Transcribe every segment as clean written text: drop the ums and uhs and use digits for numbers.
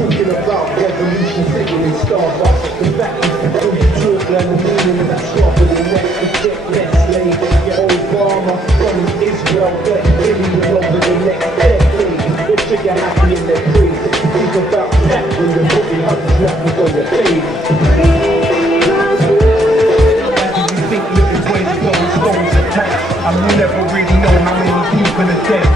Talking about revolution, signaling Starbucks. The fact is, all you talk and the meaning of that sharper than next. Get less slave, get Obama from Israel, but really was over the next decade. They trigger happy in their praise. Think about that when you're putting up the snappers on your face. Think living 20 stones attached, and we'll never really know how many people are dead.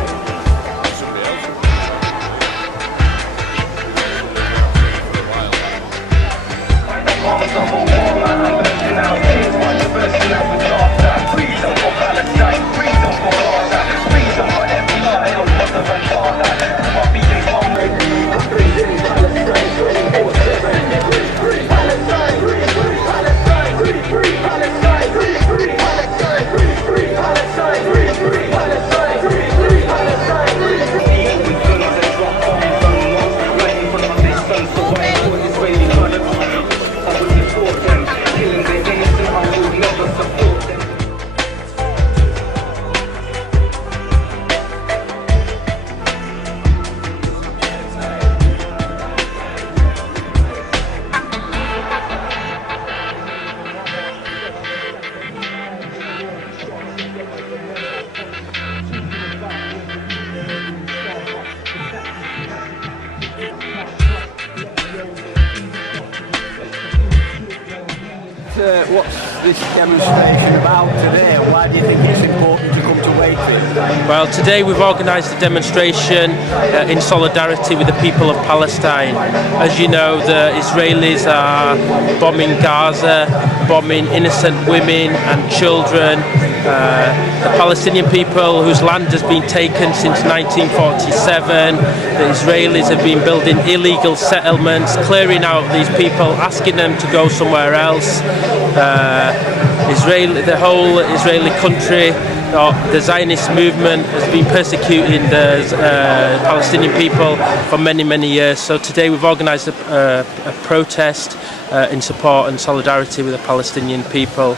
What's this demonstration about today, and why do you think it's important to come to Wakefield? Well, today we've organised a demonstration in solidarity with the people of Palestine. As you know, the Israelis are bombing Gaza, bombing innocent women and children. The Palestinian people whose land has been taken since 1947, the Israelis have been building illegal settlements, clearing out these people, asking them to go somewhere else. The whole Israeli country, the Zionist movement, has been persecuting the Palestinian people for many, many years. So today we've organised a protest in support and solidarity with the Palestinian people.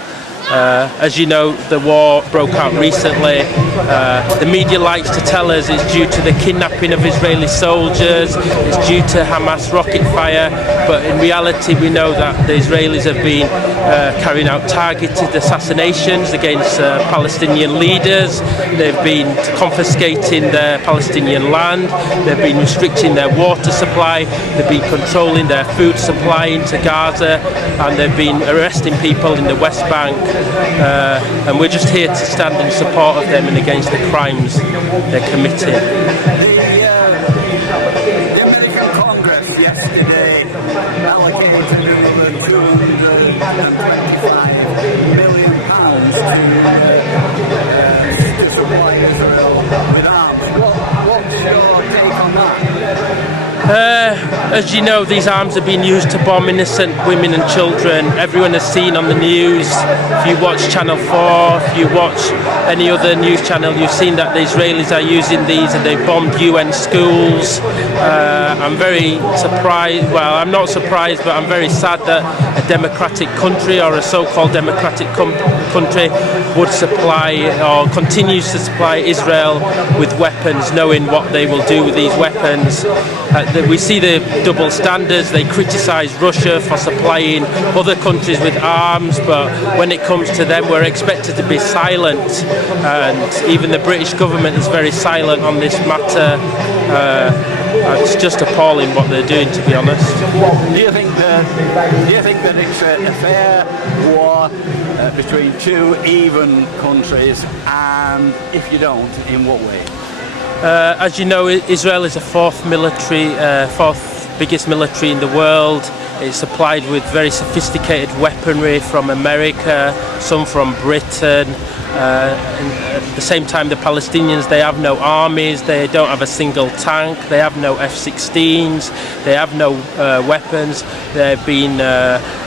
As you know, the war broke out recently. The media likes to tell us it's due to the kidnapping of Israeli soldiers, it's due to Hamas rocket fire, but in reality we know that the Israelis have been carrying out targeted assassinations against Palestinian leaders. They've been confiscating their Palestinian land, they've been restricting their water supply, they've been controlling their food supply into Gaza, and they've been arresting people in the West Bank. And we're just here to stand in support of them and against the crimes they're committing. The American Congress yesterday allocated over £225 million to supply Israel with arms. What's your take on that? As you know, these arms have been used to bomb innocent women and children. Everyone has seen on the news. If you watch Channel 4, if you watch any other news channel, you've seen that the Israelis are using these and they've bombed UN schools. I'm very surprised, well, I'm not surprised, but I'm very sad that a democratic country or a so-called democratic country would supply or continues to supply Israel with weapons, knowing what they will do with these weapons. We see the double standards. They criticise Russia for supplying other countries with arms, but when it comes to them we're expected to be silent, and even the British government is very silent on this matter. It's just appalling what they're doing, to be honest. Do you think that it's a fair war between two even countries, and if you don't, in what way? As you know, Israel is the fourth biggest military in the world. It's supplied with very sophisticated weaponry from America, some from Britain. And at the same time, the Palestinians, they have no armies, they don't have a single tank, they have no F-16s, they have no weapons. They've been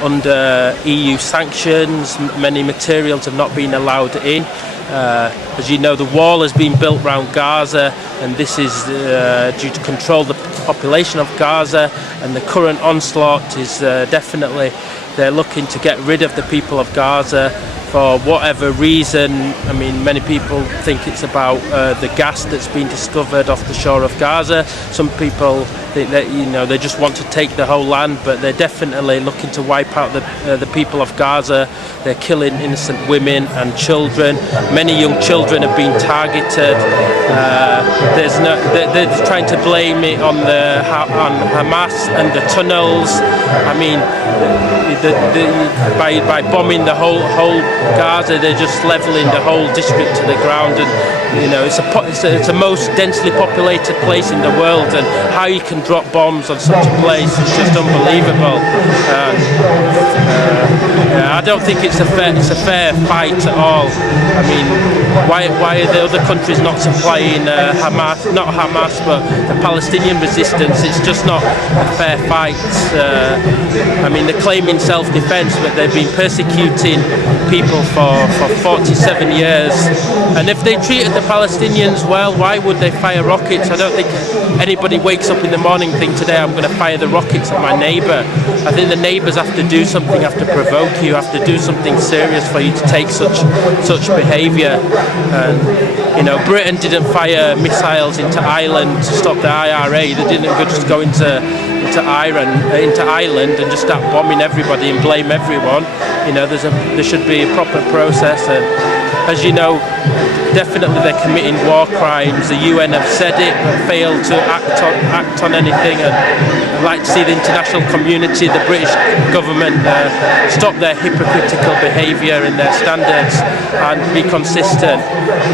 under EU sanctions. Many materials have not been allowed in. As you know, the wall has been built around Gaza, and this is due to control the population of Gaza, and the current onslaught is definitely, they're looking to get rid of the people of Gaza for whatever reason. I mean, many people think it's about the gas that's been discovered off the shore of Gaza. Some people think that, you know, they just want to take the whole land, but they're definitely looking to wipe out the people of Gaza. They're killing innocent women and children. Many young children have been targeted. They're trying to blame it on Hamas and the tunnels. I mean, by bombing the whole Gaza, they're just leveling the whole district to the ground. And you know, it's a most densely populated place in the world, and how you can drop bombs on such a place is just unbelievable. I don't think it's a fair fight at all. I mean, why are the other countries not supplying Hamas, not Hamas, but the Palestinian resistance? It's just not a fair fight. I mean, they're claiming self-defense, but they've been persecuting people for 47 years. And if they treated the Palestinians well, why would they fire rockets? I don't think anybody wakes up in the morning and thinks, today I'm going to fire the rockets at my neighbour. I think the neighbours have to do something, have to provoke you, have to do something serious for you to take such behaviour. And you know, Britain didn't fire missiles into Ireland to stop the IRA. They didn't just go into Ireland and just start bombing everybody and blame everyone. You know, there should be a proper process, and as you know, definitely they're committing war crimes. The UN have said it but failed to act on anything, and I'd like to see the international community, the British government, stop their hypocritical behaviour and their standards and be consistent. I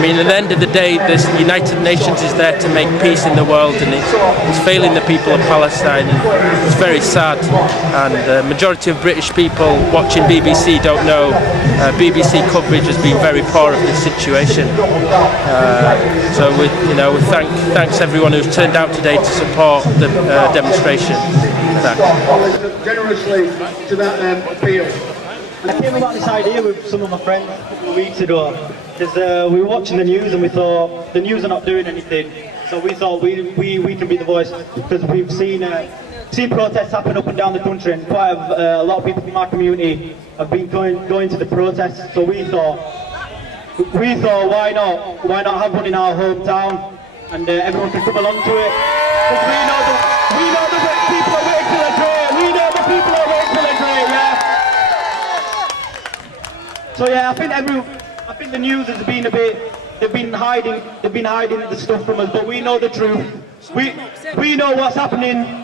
mean, at the end of the day, the United Nations is there to make peace in the world, and it's failing the people of Palestine. It's very sad, and the majority of British people watching BBC don't know BBC coverage has been very poor of this situation. So thanks everyone who's turned out today to support the demonstration. Generously to that appeal. I came about this idea with some of my friends a couple of weeks ago, because we were watching the news and we thought the news are not doing anything. So we thought we can be the voice, because we've seen protests happen up and down the country, and quite a lot of people from our community have been going to the protests. So we thought why not have one in our hometown, and everyone can come along to it. Because we know the people of Wakefield are great. We know the people of Wakefield are great, yeah. So yeah, I think the news has been a bit. They've been hiding the stuff from us, but we know the truth. We know what's happening.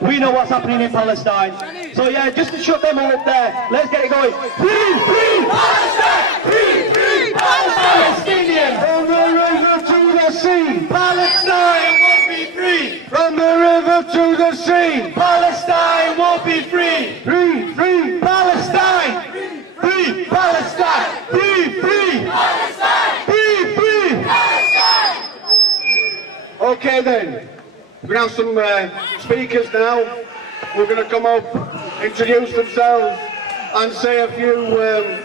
We know what's happening in Palestine. So yeah, just to shut them all up there, let's get it going. Free Palestine! Free Palestinians! From the river to the sea, Palestine won't be free. From the river to the sea, Palestine won't be free. Free Palestine! Free Palestine! Free Palestine! Free Palestine! Okay then. We're going to have some speakers now. We're going to come up, introduce themselves, and say a few words.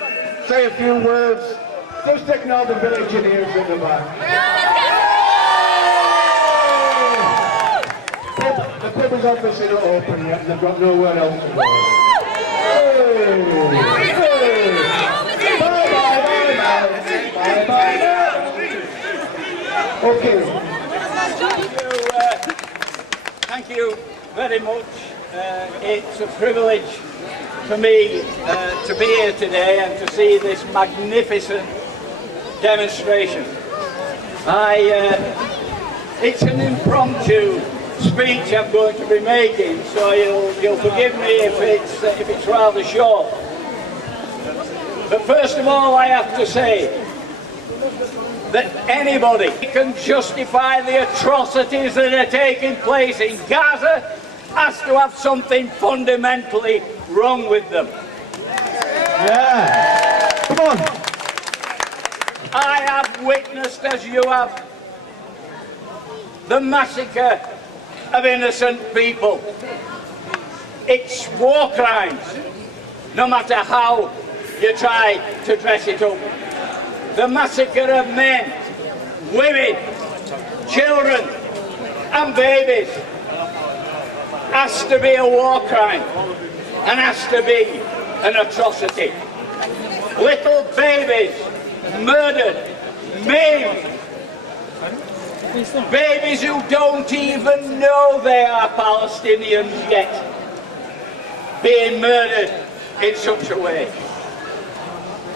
Just taking all the village engineers in the back. The pub is obviously not open yet. They've got nowhere else to go. Bye. Okay. Thank you very much. It's a privilege for me to be here today and to see this magnificent demonstration. It's an impromptu speech I'm going to be making, so you'll forgive me if it's rather short. But first of all, I have to say that anybody can justify the atrocities that are taking place in Gaza has to have something fundamentally wrong with them. Yeah. Come on. I have witnessed, as you have, the massacre of innocent people. It's war crimes, no matter how you try to dress it up. The massacre of men, women, children and babies has to be a war crime and has to be an atrocity. little babies murdered, maimed, babies who don't even know they are Palestinians yet, being murdered in such a way.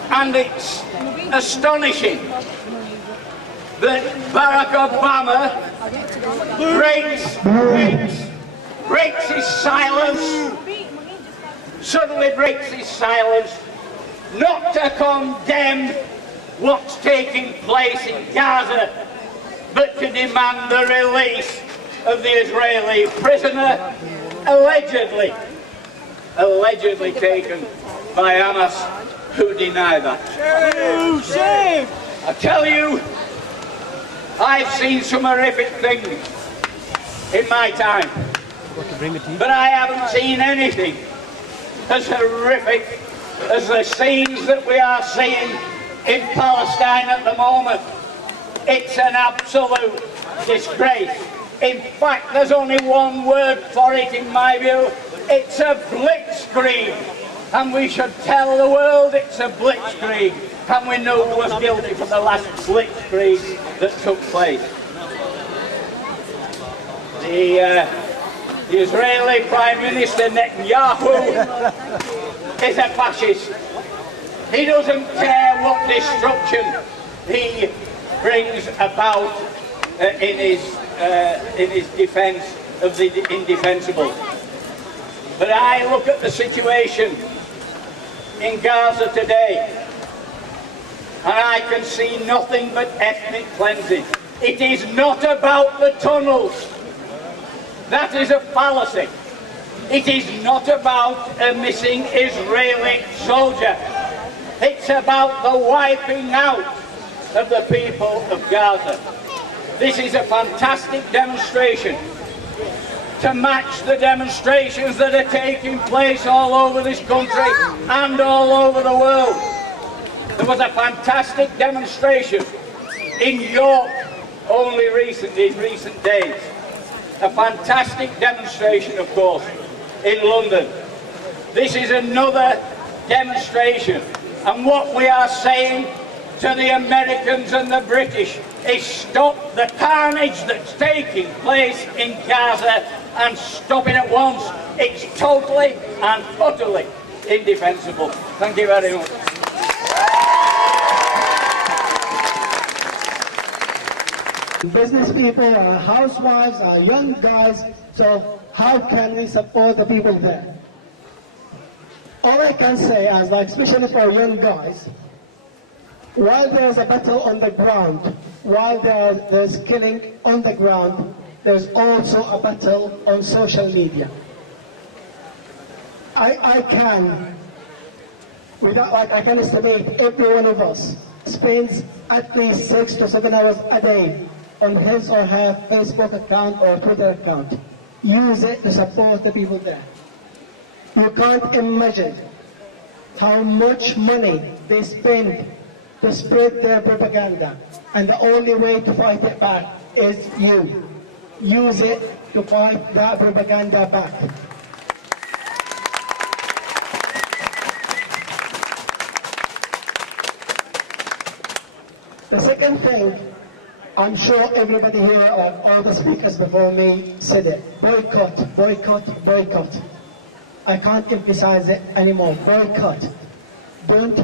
And it's astonishing that Barack Obama breaks his silence, suddenly breaks his silence, not to condemn what's taking place in Gaza, but to demand the release of the Israeli prisoner allegedly taken by Hamas, who deny that. Shame! I tell you, I've seen some horrific things in my time, but I haven't seen anything as horrific as the scenes that we are seeing in Palestine at the moment. It's an absolute disgrace. In fact, there's only one word for it in my view. It's a blitzkrieg. And we should tell the world it's a blitzkrieg. And we know who was guilty for the last blitzkrieg that took place. The Israeli Prime Minister Netanyahu is a fascist. He doesn't care what destruction he brings about in his defence of the indefensible. But I look at the situation in Gaza today, and I can see nothing but ethnic cleansing. It is not about the tunnels. That is a fallacy. It is not about a missing Israeli soldier. It's about the wiping out of the people of Gaza. This is a fantastic demonstration to match the demonstrations that are taking place all over this country and all over the world. There was a fantastic demonstration in York only in recent days. A fantastic demonstration, of course, in London. This is another demonstration, and what we are saying to the Americans and the British is stop the carnage that's taking place in Gaza, and stop it at once. It's totally and utterly indefensible. Thank you very much. Business people, our housewives, our young guys, so how can we support the people there? All I can say is, like, especially for young guys, while there's a battle on the ground, while there's killing on the ground, there's also a battle on social media. I can estimate every one of us spends at least 6 to 7 hours a day on his or her Facebook account or Twitter account. Use it to support the people there. You can't imagine how much money they spend to spread their propaganda, and the only way to fight it back is you. Use it to fight that propaganda back. The second thing, I'm sure everybody here, all the speakers before me said it, boycott, boycott, boycott. I can't emphasize it anymore, boycott. Don't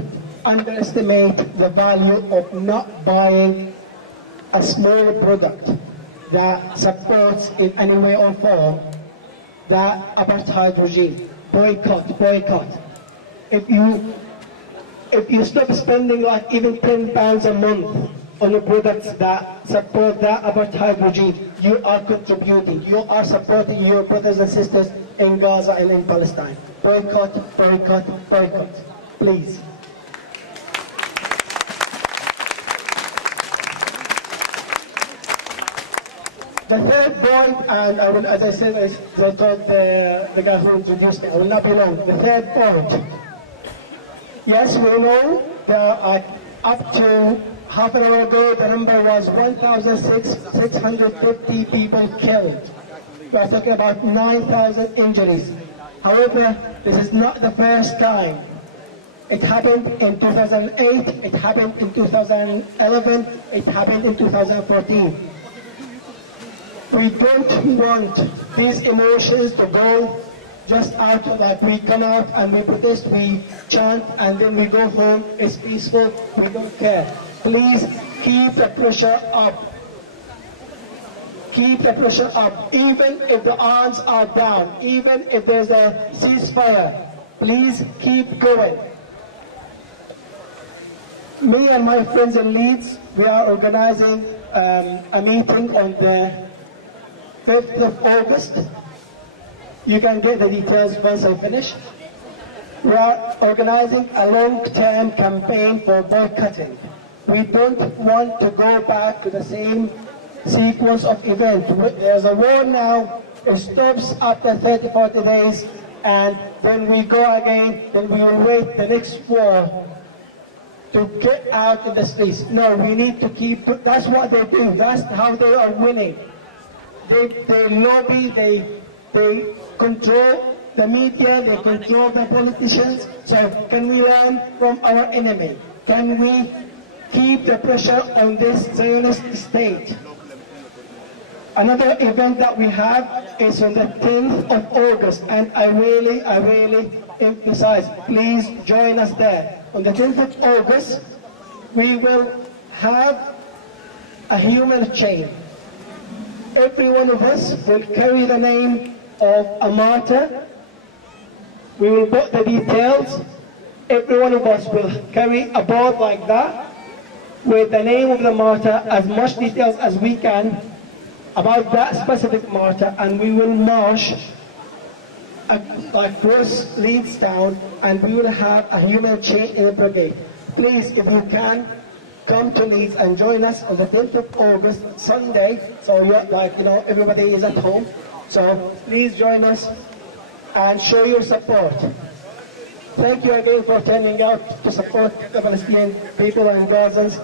underestimate the value of not buying a small product that supports in any way or form the apartheid regime. Boycott, boycott. If you stop spending like even £10 a month on the products that support the apartheid regime, you are contributing, you are supporting your brothers and sisters in Gaza and in Palestine. Boycott, boycott, boycott. Please. The third point, and I will, as I said, as I told the guy who introduced me, I will not be long. The third point. Yes, we know that up to half an hour ago, the number was 1,650 people killed. We are talking about 9,000 injuries. However, this is not the first time It happened in 2008, it happened in 2011, it happened in 2014. We don't want these emotions to go just out, like we come out and we protest, we chant, and then we go home, it's peaceful, we don't care. Please keep the pressure up. Keep the pressure up, even if the arms are down, even if there's a ceasefire, please keep going. Me and my friends in Leeds, we are organizing a meeting on the 5th of August. You can get the details once I finish. We are organizing a long-term campaign for boycotting. We don't want to go back to the same sequence of events. There's a war now, it stops after 30, 40 days, and when we go again, then we will wait the next war to get out in the streets. No, we need to keep, that's what they do, that's how they are winning. They lobby, they control the media, they control the politicians. So can we learn from our enemy? Can we keep the pressure on this Zionist state? Another event that we have is on the 10th of August, and I really emphasize, please join us there. On the 10th of August, we will have a human chain. Every one of us will carry the name of a martyr. We will put the details. Every one of us will carry a board like that with the name of the martyr, as much details as we can about that specific martyr, and we will march across Leeds town, and we will have a human chain in the brigade. Please, if you can, come to Leeds and join us on the 10th of August, Sunday, so everybody is at home. So please join us and show your support. Thank you again for turning out to support the Palestinian people and Gazans.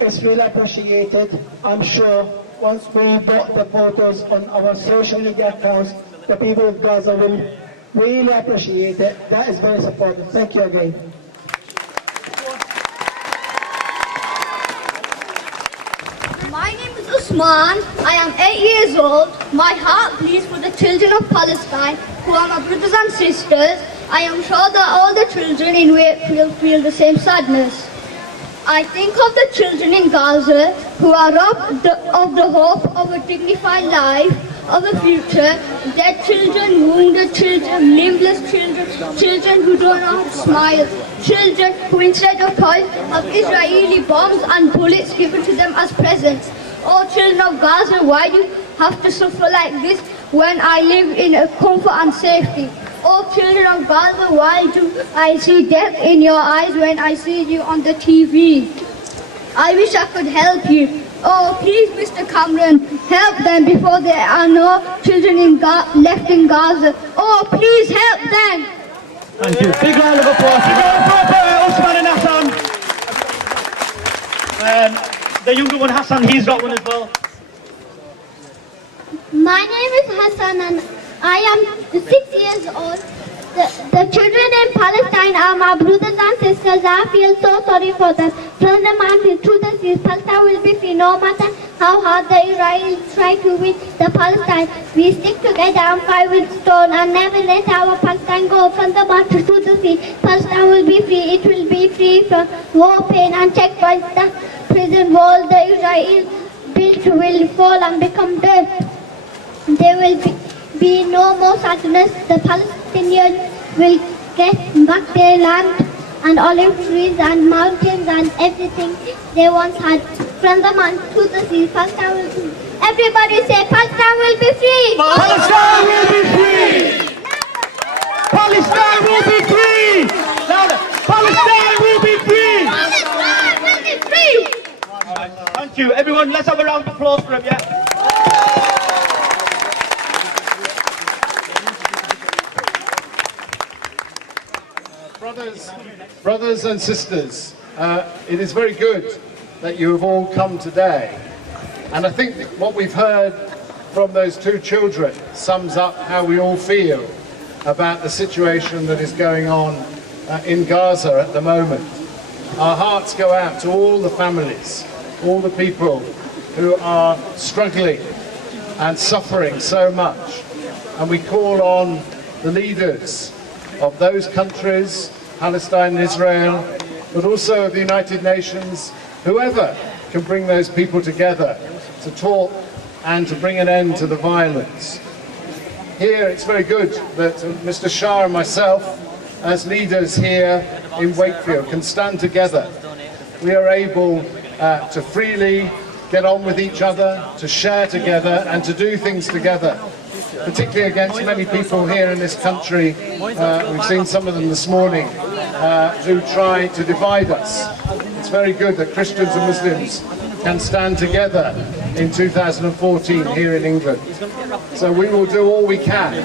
It's really appreciated. I'm sure once we put the photos on our social media accounts, the people of Gaza will really appreciate it. That is very supportive. Thank you again. My name is Usman. I am 8 years old. My heart bleeds for the children of Palestine, who are my brothers and sisters. I am sure that all the children in Wakefield feel the same sadness. I think of the children in Gaza who are robbed of the hope of a dignified life, of a future. Dead children, wounded children, limbless children, children who don't know how to smile, children who instead of toys have Israeli bombs and bullets given to them as presents. Oh, children of Gaza, why do you have to suffer like this when I live in comfort and safety? Oh, children of Gaza, why do I see death in your eyes when I see you on the TV? I wish I could help you. Oh, please, Mr. Cameron, help them before there are no children left in Gaza. Oh, please help them. Thank you. Big round of applause. Big round of applause for Osman and Hassan. The younger one, Hassan, he's got one as well. My name is Hassan and I am 6 years old. The children in Palestine are my brothers and sisters. I feel so sorry for them. From the mountains to the seas, Palestine will be free no matter how hard the Israelis try to win the Palestine. We stick together and fight with stone and never let our Palestine go. From the mountains to the sea, Palestine will be free. It will be free from war, pain and checkpoints. The prison wall the Israel built will fall and become dirt. There will be no more sadness. The Palestinians will get back their land and olive trees and mountains and everything they once had. From the mountains to the sea, Palestine will be. Everybody say, Palestine will be free! Palestine will be free! Palestine will be free! Louder! Palestine will be free! Palestine will be free! Thank you. Everyone, let's have a round of applause for him, yeah? Brothers and sisters, it is very good that you have all come today. And I think what we've heard from those two children sums up how we all feel about the situation that is going on in Gaza at the moment. Our hearts go out to all the families, all the people who are struggling and suffering so much. And we call on the leaders of those countries, Palestine and Israel, but also of the United Nations, whoever can bring those people together to talk and to bring an end to the violence. Here it's very good that Mr. Shah and myself, as leaders here in Wakefield, can stand together. We are able to freely get on with each other, to share together and to do things together, particularly against many people here in this country. We've seen some of them this morning who try to divide us. It's very good that Christians and Muslims can stand together in 2014 here in England. So we will do all we can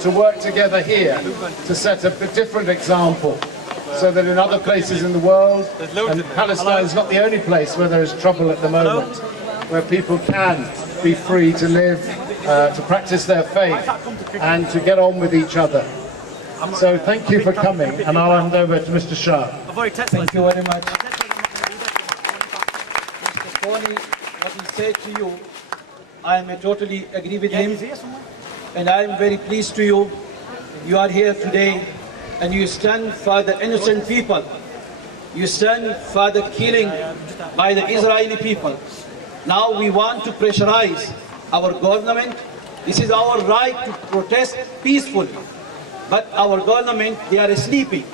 to work together here to set a different example, so that in other places in the world, and Palestine is not the only place where there is trouble at the moment, where people can be free to live, to practice their faith and to get on with each other. So thank you for coming, and I'll hand over to Mr. Shah. Thank you very much. Mr. Tony, what he said to you, I totally agree with him, and I am very pleased to you. You are here today and you stand for the innocent people. You stand for the killing by the Israeli people. Now we want to pressurize our government. This is our right to protest peacefully. But our government, they are sleeping.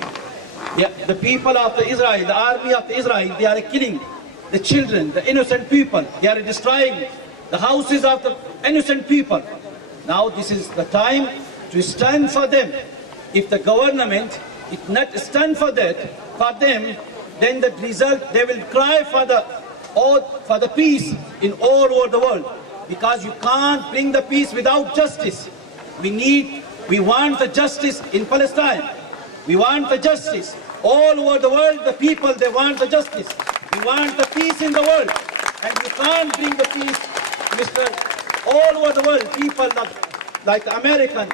The people of Israel, the army of Israel, they are killing the children, the innocent people. They are destroying the houses of the innocent people. Now this is the time to stand for them. If the government is not stand for that, for them, then the result, they will cry for the peace in all over the world. Because you can't bring the peace without justice. We want the justice in Palestine. We want the justice. All over the world, the people, they want the justice. We want the peace in the world. And you can't bring the peace, all over the world, people like the American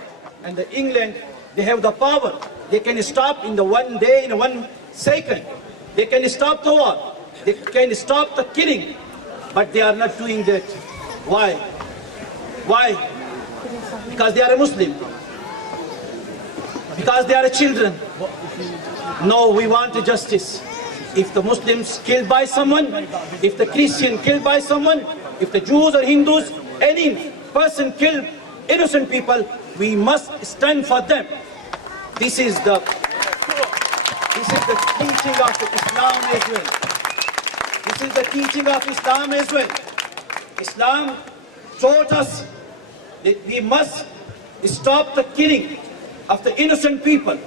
and the England, they have the power. They can stop in the one day, in 1 second. They can stop the war. They can stop the killing. But they are not doing that. Why? Why? Because they are a Muslim. Because they are children. No, we want justice. If the Muslims killed by someone, if the Christian killed by someone, if the Jews or Hindus, any person killed innocent people, we must stand for them. This is the teaching of Islam as well. This is the teaching of Islam as well. Islam taught us that we must stop the killing of the innocent people.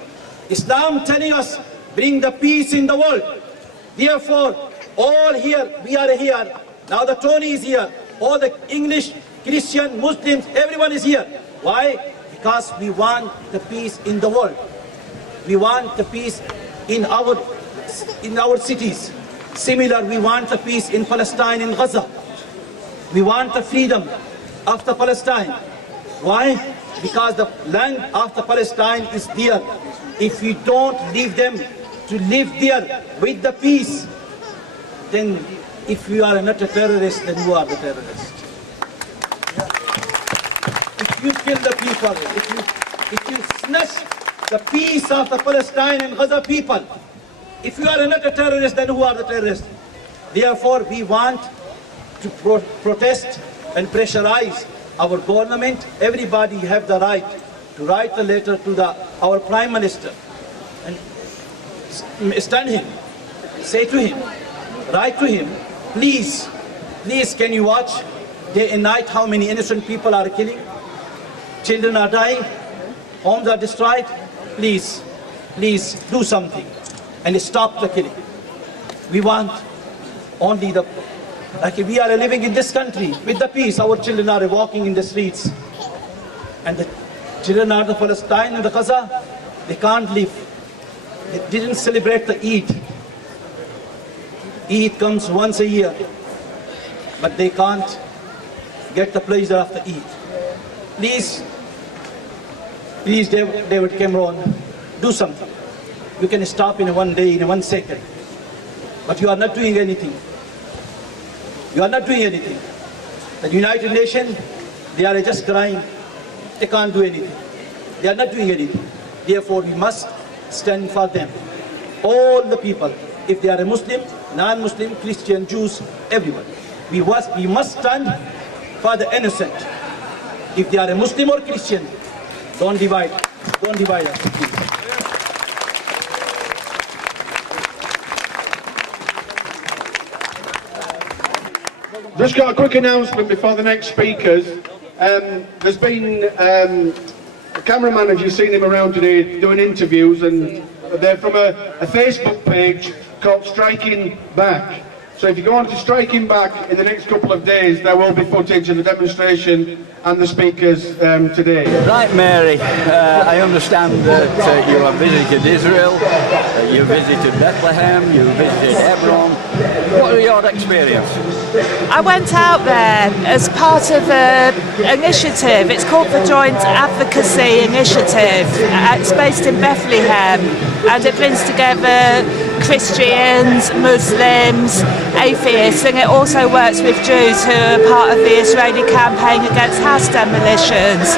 Islam telling us, bring the peace in the world. Therefore, all here, we are here. Now the Tony is here. All the English, Christian, Muslims, everyone is here. Why? Because we want the peace in the world. We want the peace in our cities. Similar, we want the peace in Palestine, in Gaza. We want the freedom of the Palestine. Why? Because the land of the Palestine is there. If we don't leave them to live there with the peace, then if you are not a terrorist, then you are the terrorist. If you kill the people, if you snatch the peace of the Palestine and Gaza people, if you are not a terrorist, then who are the terrorists? Therefore, we want to protest and pressurize our government. Everybody have the right to write a letter to our Prime Minister and stand him, say to him, write to him, please can you watch day and night how many innocent people are killing? Children are dying, homes are destroyed. Please do something and stop the killing. We want only like we are living in this country with the peace. Our children are walking in the streets, and the children are the Palestine and the Gaza. They can't live. They didn't celebrate the Eid. Eid comes once a year, but they can't get the pleasure of the Eid. Please, David Cameron, do something. you can stop in one day, in 1 second. But you are not doing anything. You are not doing anything. The United Nations, they are just crying. They can't do anything. They are not doing anything. Therefore, we must stand for them. All the people, if they are a Muslim, non-Muslim, Christian, Jews, everyone. We must stand for the innocent. If they are a Muslim or Christian, don't divide us, please. Just got a quick announcement before the next speakers. There's been a cameraman, if you've seen him around today, doing interviews, and they're from a Facebook page called Striking Back. So if you go on to Striking Back in the next couple of days, there will be footage of the demonstration and the speakers today. Right, Mary, I understand that you have visited Israel, you visited Bethlehem, you visited Hebron. What are your experiences? I went out there as part of an initiative. It's called the Joint Advocacy Initiative. It's based in Bethlehem, and it brings together Christians, Muslims, atheists, and it also works with Jews who are part of the Israeli campaign against house demolitions.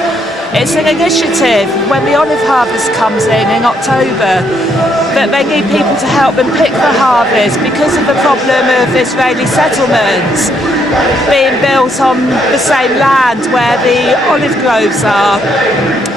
It's an initiative when the olive harvest comes in October, that they need people to help them pick the harvest because of the problem of Israeli settlements being built on the same land where the olive groves are.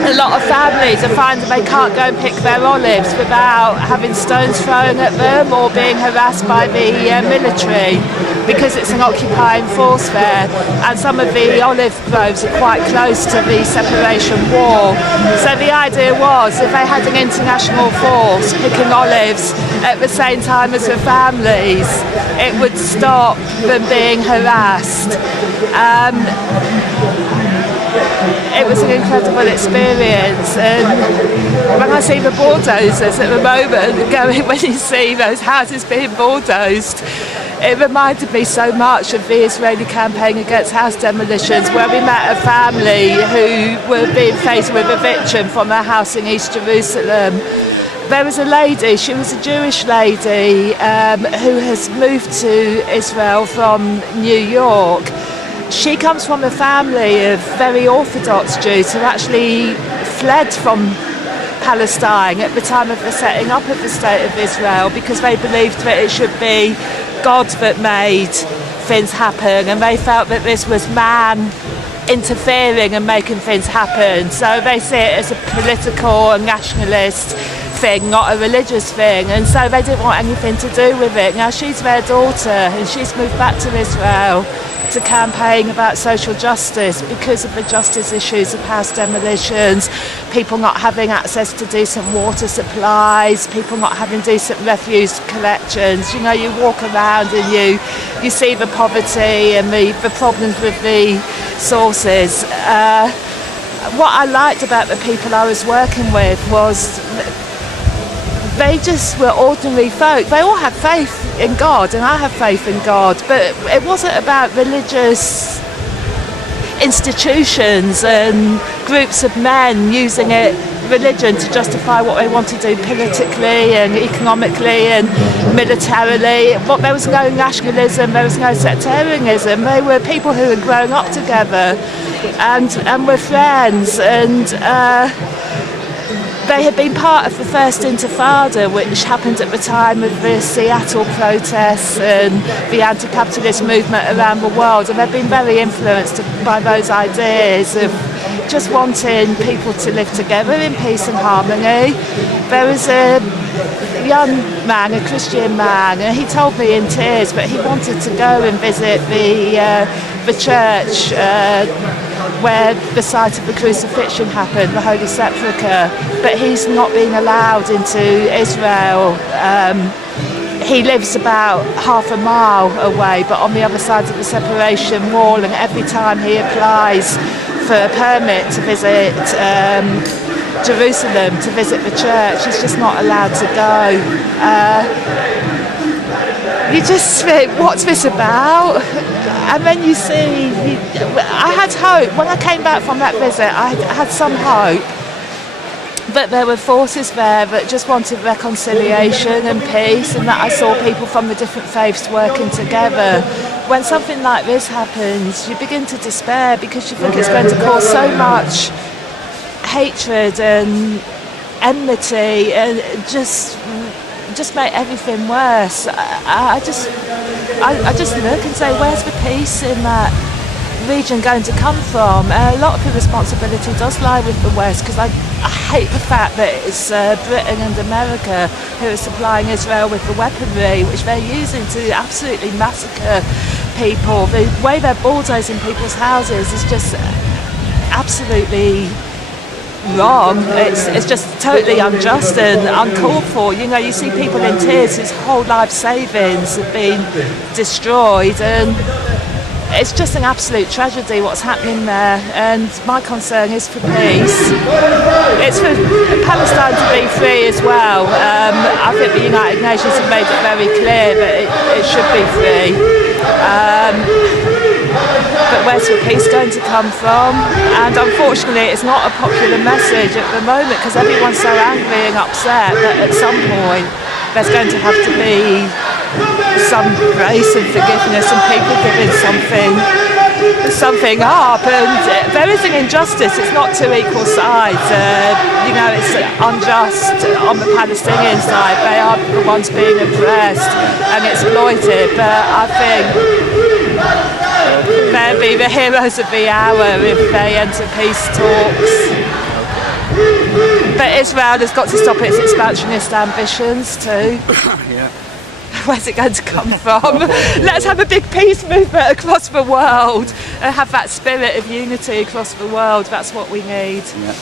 A lot of families are finding they can't go and pick their olives without having stones thrown at them or being harassed by the military because it's an occupying force there, and some of the olive groves are quite close to the separation wall. So the idea was if they had an international force picking olives at the same time as the families, it would stop them being harassed. It was an incredible experience, and when I see the bulldozers at the moment going, when you see those houses being bulldozed, it reminded me so much of the Israeli campaign against house demolitions, where we met a family who were being faced with eviction from their house in East Jerusalem. There was a lady, she was a Jewish lady who has moved to Israel from New York. She comes from a family of very Orthodox Jews who actually fled from Palestine at the time of the setting up of the State of Israel because they believed that it should be God that made things happen, and they felt that this was man interfering and making things happen. So they see it as a political and nationalist thing, not a religious thing, and so they didn't want anything to do with it. Now she's their daughter and she's moved back to Israel to campaign about social justice because of the justice issues of house demolitions, people not having access to decent water supplies, people not having decent refuse collections. You know, you walk around and you see the poverty and the problems with the sources. What I liked about the people I was working with was they just were ordinary folk. They all had faith in God, and I have faith in God, but it wasn't about religious institutions and groups of men using religion to justify what they want to do politically and economically and militarily. There was no nationalism, there was no sectarianism. They were people who had grown up together and were friends, and they had been part of the first Intifada, which happened at the time of the Seattle protests and the anti-capitalist movement around the world, and they've been very influenced by those ideas of just wanting people to live together in peace and harmony. There was a young man, a Christian man, and he told me in tears that he wanted to go and visit the church where the site of the crucifixion happened, the Holy Sepulchre, but he's not being allowed into Israel. He lives about half a mile away, but on the other side of the separation wall, and every time he applies for a permit to visit Jerusalem, to visit the church, he's just not allowed to go. You just think, what's this about? And then you see, I had hope. When I came back from that visit, I had some hope that there were forces there that just wanted reconciliation and peace, and that I saw people from the different faiths working together. When something like this happens, you begin to despair because you think it's going to cause so much hatred and enmity and just make everything worse. I just look and say, where's the peace in that region going to come from? A lot of the responsibility does lie with the West, because I hate the fact that it's Britain and America who are supplying Israel with the weaponry which they're using to absolutely massacre people. The way they're bulldozing people's houses is just absolutely wrong. It's just totally unjust and uncalled for. You know, you see people in tears whose whole life savings have been destroyed, and it's just an absolute tragedy what's happening there, and my concern is for peace. It's for Palestine to be free as well. I think the United Nations have made it very clear that it should be free. But where's the peace going to come from? And unfortunately it's not a popular message at the moment, because everyone's so angry and upset that at some point there's going to have to be some grace and forgiveness and people giving something up. And there is an injustice, it's not two equal sides. You know, it's unjust on the Palestinian side. They are the ones being oppressed and exploited, but I think they'll be the heroes of the hour if they enter peace talks. But Israel has got to stop its expansionist ambitions too. Yeah. Where's it going to come from? Let's have a big peace movement across the world and have that spirit of unity across the world. That's what we need. Yeah.